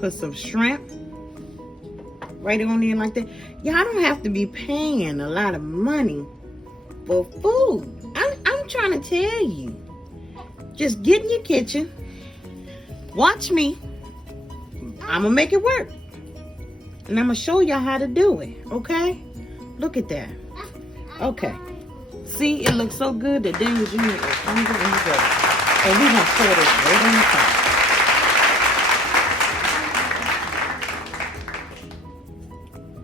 put some shrimp right on there like that. Y'all don't have to be paying a lot of money for food. I'm trying to tell you. Just get in your kitchen. Watch me. I'm going to make it work. And I'm going to show y'all how to do it. Okay? Look at that. Okay. See, it looks so good that Daniel's unit is hungry and good. And we're going to pour this right on the top.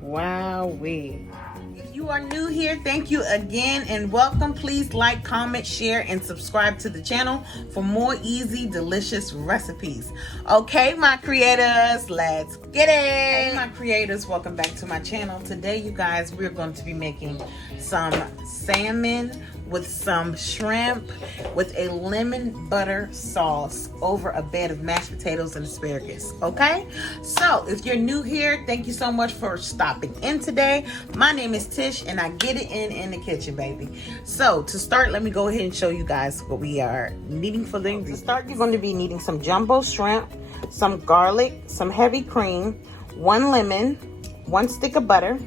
Wow-wee. If you are new here, thank you again and welcome. Please like, comment, share, and subscribe to the channel for more easy, delicious recipes. Okay, my creators, let's get it. Hey, my creators, welcome back to my channel. Today, you guys, we're going to be making some salmon with some shrimp with a lemon butter sauce over a bed of mashed potatoes and asparagus. Okay, so if you're new here, thank you so much for stopping in today. My name is Tish and I get it in the kitchen, baby. So to start, let me go ahead and show you guys what we are needing for the ingredients. To start, you're going to be needing some jumbo shrimp, some garlic, some heavy cream, 1 lemon, 1 stick of butter.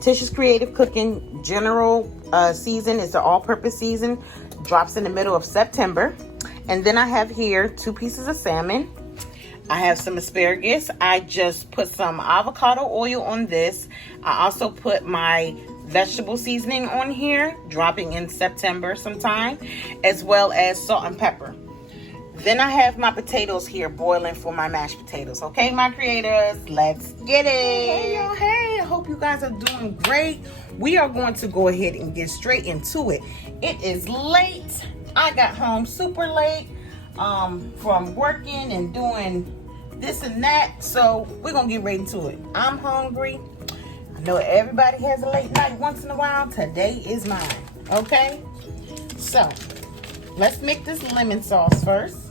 Tish's Creative Cooking General season is the all-purpose season. Drops in the middle of September. And then I have here 2 pieces of salmon. I have some asparagus. I just put some avocado oil on this. I also put my vegetable seasoning on here, dropping in September sometime, as well as salt and pepper. Then I have my potatoes here boiling for my mashed potatoes. Okay, my creators, let's get it. Hey, y'all, hey, I hope you guys are doing great. We are going to go ahead and get straight into it. It is late. I got home super late from working and doing this and that. So we're going to get right into it. I'm hungry. I know everybody has a late night once in a while. Today is mine. Okay, so let's make this lemon sauce first.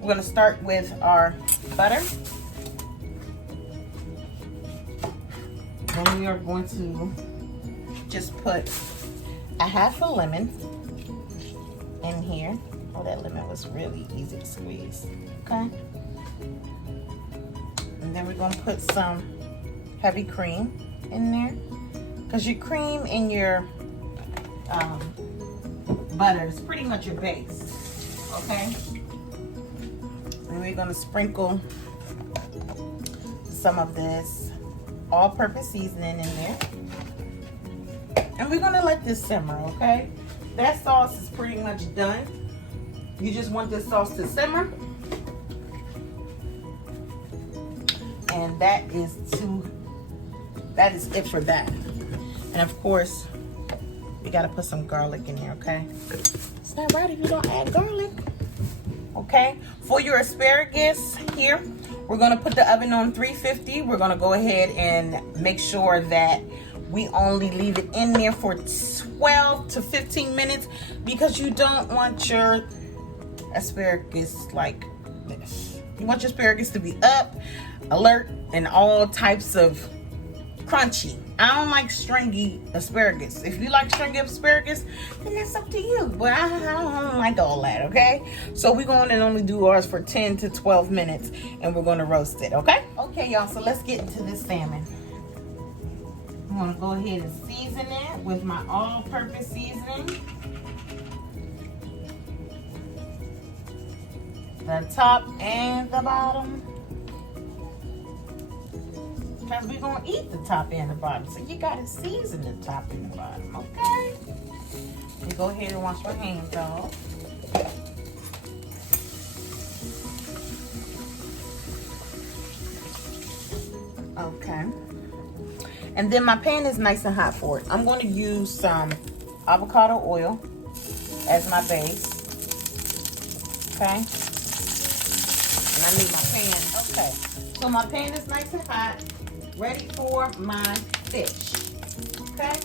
We're going to start with our butter. Then we are going to just put a half a lemon in here. Oh, that lemon was really easy to squeeze. Okay. And then we're going to put some heavy cream in there. Because your cream and your butter is pretty much your base. Okay. And we're going to sprinkle some of this all-purpose seasoning in there. And we're going to let this simmer, okay? That sauce is pretty much done. You just want this sauce to simmer. And that is it for that. And of course, you got to put some garlic in there, okay? It's not right if you don't add garlic. Okay, for your asparagus here, we're going to put the oven on 350. We're going to go ahead and make sure that we only leave it in there for 12 to 15 minutes because you don't want your asparagus like this. You want your asparagus to be up, alert, and all types of crunchy. I don't like stringy asparagus. If you like stringy asparagus, then that's up to you. But I don't like all that, okay? So we're going to only do ours for 10 to 12 minutes, and we're going to roast it, okay? Okay, y'all, so let's get into this salmon. I'm going to go ahead and season it with my all-purpose seasoning. The top and the bottom. Because we're going to eat the top and the bottom. So you got to season the top and the bottom, okay? You go ahead and wash your hands off. Okay. And then my pan is nice and hot for it. I'm going to use some avocado oil as my base. Okay. And I need my pan. Okay. So my pan is nice and hot. Ready for my fish. Okay.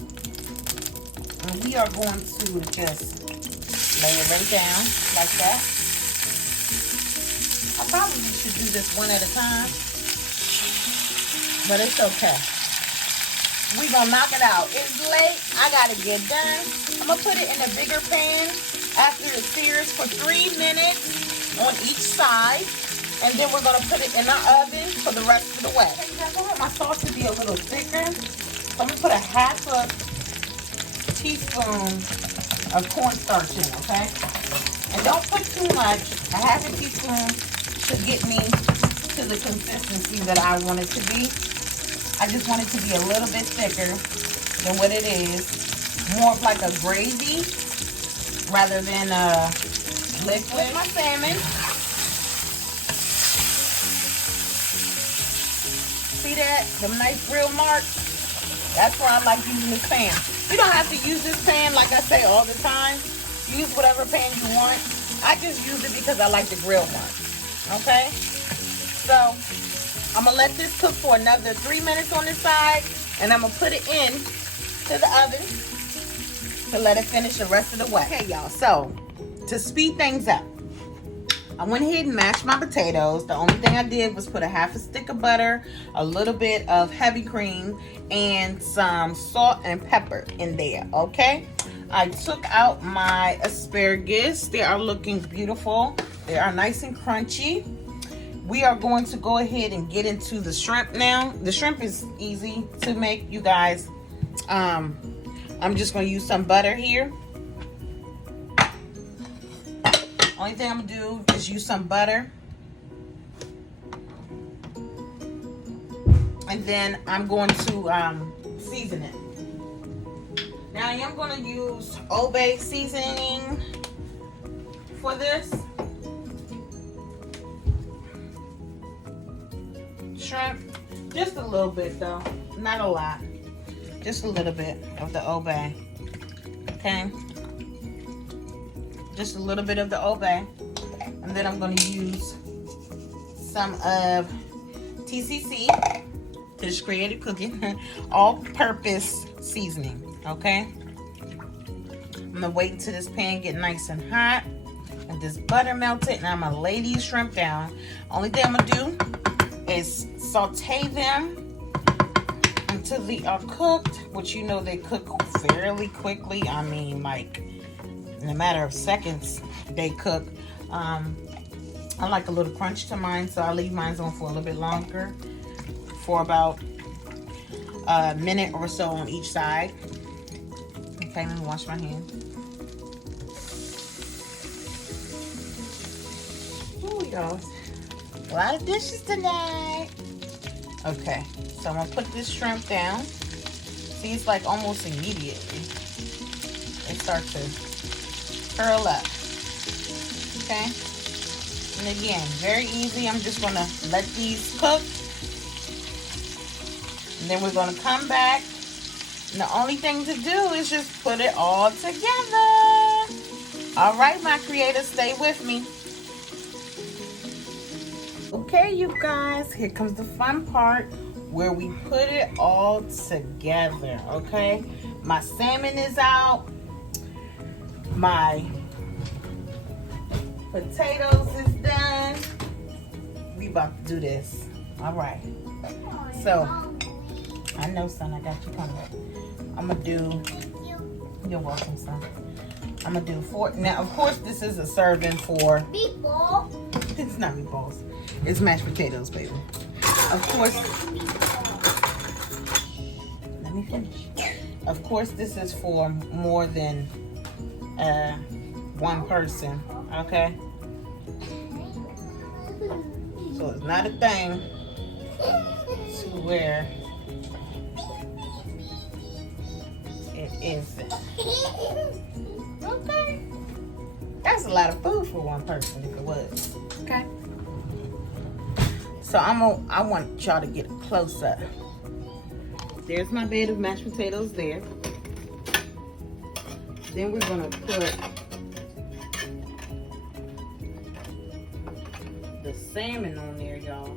And we are going to just lay it right down like that. I probably should do this one at a time, but it's okay. We're gonna knock it out. It's late. I gotta get done. I'm gonna put it in a bigger pan after it sears for 3 minutes on each side. And then we're gonna put it in the oven for the rest of the way. I want my sauce to be a little thicker. So I'm going to put a half a teaspoon of cornstarch in, okay? And don't put too much. A half a teaspoon should get me to the consistency that I want it to be. I just want it to be a little bit thicker than what it is. More of like a gravy rather than a liquid. With my salmon. See that? Them nice grill marks? That's why I like using this pan. You don't have to use this pan, like I say, all the time. Use whatever pan you want. I just use it because I like the grill marks. Okay? So, I'm going to let this cook for another 3 minutes on this side. And I'm going to put it in to the oven to let it finish the rest of the way. Okay, y'all. So, to speed things up, I went ahead and mashed my potatoes. The only thing I did was put a half a stick of butter, a little bit of heavy cream, and some salt and pepper in there, okay? I took out my asparagus. They are looking beautiful. They are nice and crunchy. We are going to go ahead and get into the shrimp now. The shrimp is easy to make, you guys. I'm just going to use some butter here. Only thing I'm gonna do is use some butter. And then I'm going to season it. Now I am gonna use Old Bay seasoning for this shrimp. Just a little bit though, not a lot. Just a little bit of the Old Bay, okay? Just a little bit of the Old Bay. And then I'm going to use some of TCC, Just Creative Cooking, all-purpose seasoning, okay? I'm going to wait until this pan get nice and hot and this butter melted, and I'm going to lay these shrimp down. Only thing I'm going to do is saute them until they are cooked, which you know they cook fairly quickly. I mean, like, in a matter of seconds they cook. I like a little crunch to mine, so I leave mine on for a little bit longer, for about a minute or so on each side. Okay, let me wash my hands. Ooh, y'all, a lot of dishes tonight. Okay, so I'm gonna put this shrimp down. See, it's like almost immediately they start to curl up. Okay, and again, very easy. I'm just gonna let these cook, and then we're gonna come back, and the only thing to do is just put it all together. All right, my creators, stay with me. Okay, you guys, here comes the fun part where we put it all together. Okay, my salmon is out, my potatoes is done. We about to do this. All right. So, I know, son, I got you coming. I'm gonna do. You're welcome, son. I'm gonna do 4. Now, of course, this is a serving for meatballs. It's not meatballs. It's mashed potatoes, baby. Of course. Let me finish. Of course, this is for more than one person. Okay. So it's not a thing to where it isn't. Okay. That's a lot of food for one person if it was. Okay. So I want y'all to get a close up. There's my bed of mashed potatoes there. Then we're gonna put the salmon on there, y'all.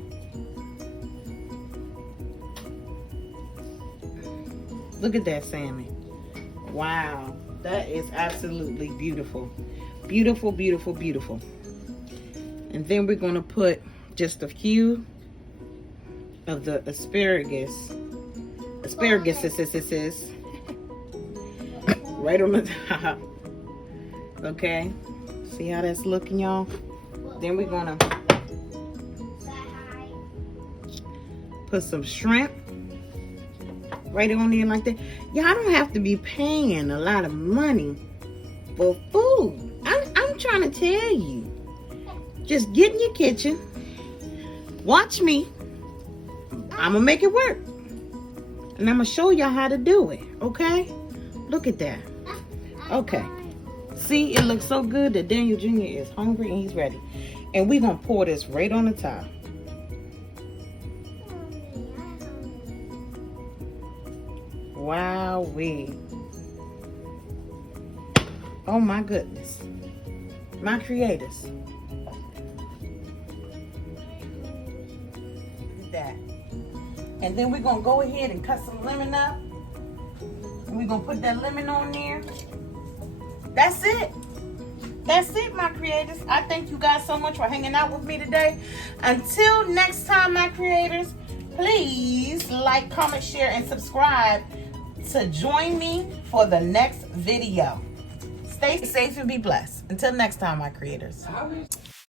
Look at that salmon. Wow, that is absolutely beautiful. Beautiful, beautiful, beautiful. And then we're gonna put just a few of the asparagus. Asparagus, right on the top. Okay, see how that's looking, y'all? Then we're gonna Put some shrimp right on there like that. Y'all don't have to be paying a lot of money for food. I'm trying to tell you. Just get in your kitchen. Watch me. I'm going to make it work. And I'm going to show y'all how to do it. Okay? Look at that. Okay. See, it looks so good that Daniel Jr. is hungry and he's ready. And we're going to pour this right on the top. Wowee. Oh my goodness. My creators. Look at that. And then we're going to go ahead and cut some lemon up. And we're going to put that lemon on there. That's it. That's it, my creators. I thank you guys so much for hanging out with me today. Until next time, my creators, please like, comment, share, and subscribe to join me for the next video. Stay safe and be blessed. Until next time, my creators.